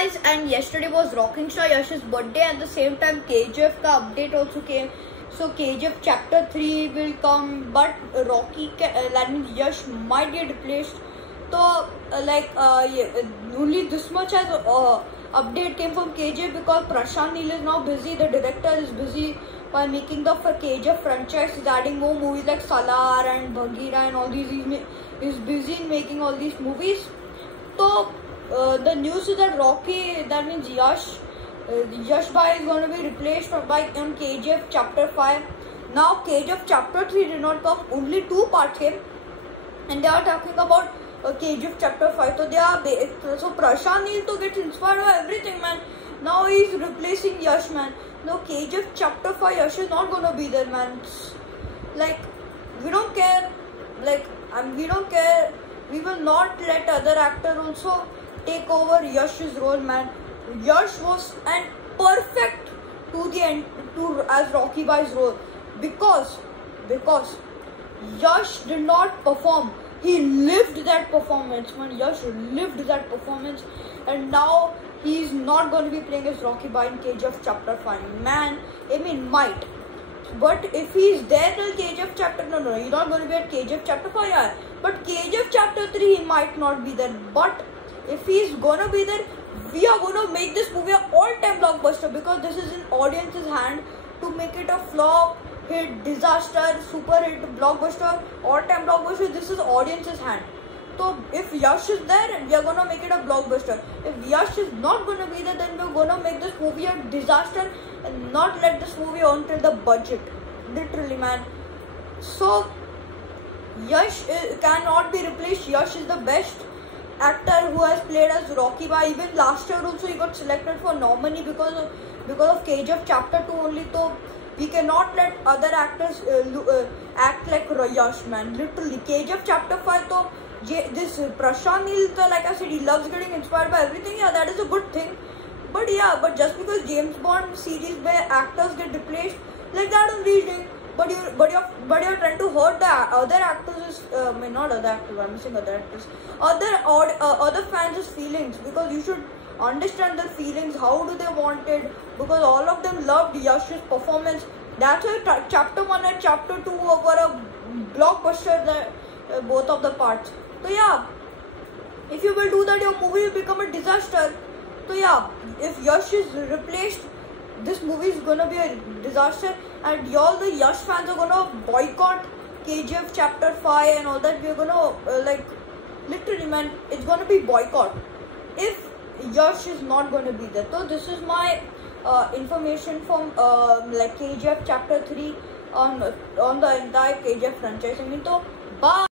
guys, and yesterday was Rocking Star Yash's birthday. At the same time KGF ka update also came. So KGF chapter 3 will come, but that means Yash might get replaced. So only this much as update came from KGF because Prashant Neel is now busy. The director is busy by making the KGF franchise. He's adding more movies like Salar and Bagheera and all these. He's busy in making all these movies. So the news is that that means Yash Bhai is going to be replaced by KGF chapter 5. Now KGF chapter 3 did not come, only 2 parts came, and they are talking about KGF chapter 5. So Prashant Neel to get inspired by everything, man. Now he's replacing Yash, man. No, KGF chapter 5 Yash is not going to be there, man. We don't care. We don't care. We will not let other actor also take over Yash's role, man. Yash was an perfect as Rocky Bhai's role because Yash did not perform. He lived that performance, man. Yash lived that performance, and now he's not going to be playing as Rocky Bhai in KGF chapter 5, man. I mean, might. But if he's there till KGF chapter, no, he's not going to be at KGF chapter 5, yeah. But KGF chapter 3, he might not be there. But if he's gonna be there, we are gonna make this movie an all-time blockbuster because this is in audience's hand to make it a flop, hit, disaster, super hit, blockbuster, all-time blockbuster. This is audience's hand. So if Yash is there, we are gonna make it a blockbuster. If Yash is not gonna be there, then we're gonna make this movie a disaster and not let this movie earn till the budget. Literally, man. So Yash cannot be replaced. Yash is the best actor who has played as Rocky Bhai. Even last year also he got selected for nominee because of KGF chapter 2 only. So we cannot let other actors act like Yash, man. Literally KGF chapter 5. So this Prashant Neel, like I said, he loves getting inspired by everything. Yeah, that is a good thing. But just because James Bond series where actors get replaced, like that is reasoning. But you're trying to hurt the other actors. Not other actors. I'm missing other actors. Other fans' feelings, because you should understand their feelings. How do they want it? Because all of them loved Yash's performance. That's why chapter 1 and chapter 2 were a blockbuster. Both of the parts. So yeah, if you will do that, your movie will become a disaster. So yeah, if Yash is replaced, this movie is gonna be a disaster, and all the Yash fans are gonna boycott KGF chapter 5 and all that. We're gonna literally, man, it's gonna be boycott if Yash is not gonna be there. So this is my information from KGF chapter 3 on the entire KGF franchise. Bye.